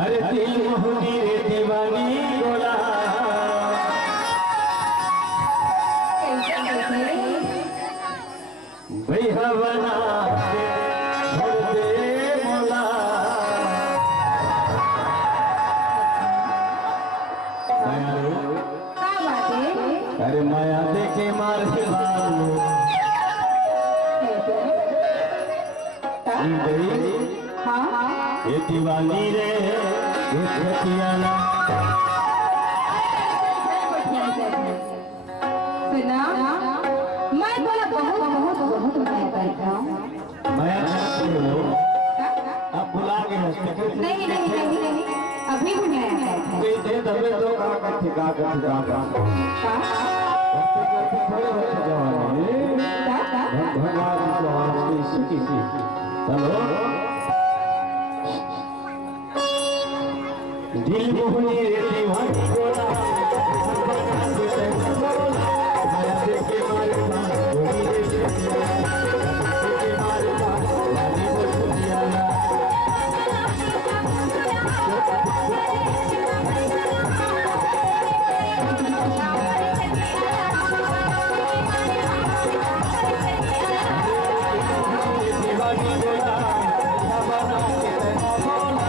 अरे दिल मोहनी रे दीवानी गोला भैया बना छोड़ दे मोला। अरे माया देखे मार ये दीवानी रे ये छतियाला सुना मैं बोला बहुत बहुत बहुत माया करता हूँ। माया अब बुला के नहीं नहीं नहीं नहीं अभी भी माया करता हूँ। दे दबे तो का ठिका जवानी भगवान की सीखी चलो दिल मोहनी रे दीवानी गोला माया देखे मारे गोली रे देखे मारे रानी वो छतियाला दीवानी गोला बना के बोला